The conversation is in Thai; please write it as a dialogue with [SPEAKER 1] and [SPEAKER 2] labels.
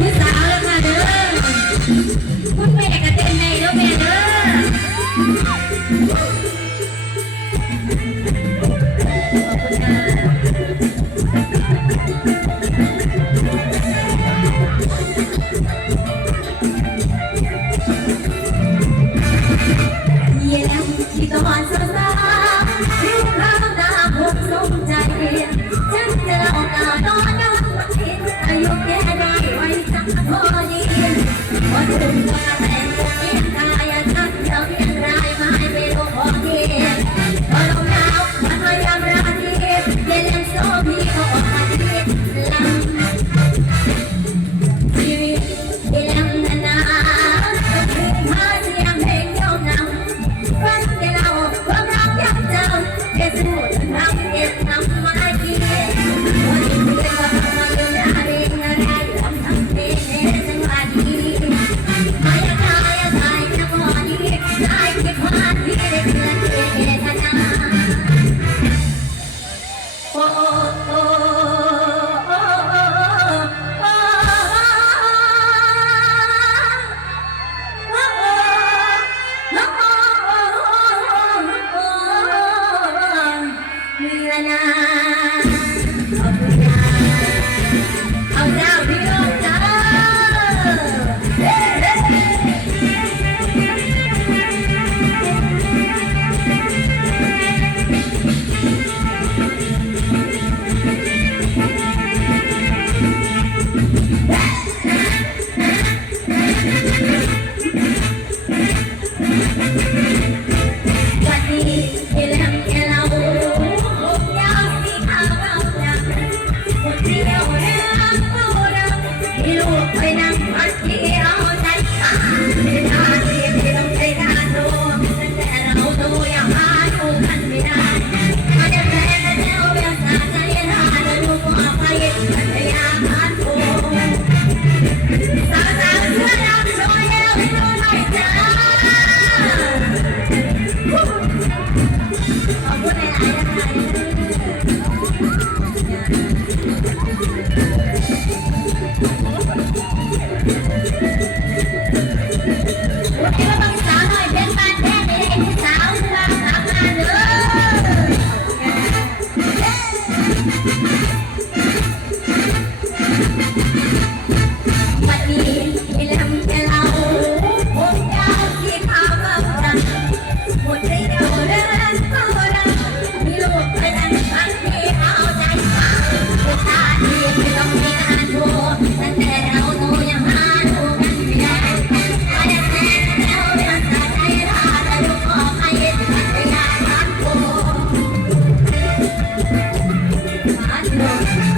[SPEAKER 1] ผู้สาวแล้วเด้อคุณแม่กระเต้นในแล้วแม่เด้อ Thank you. Christmas.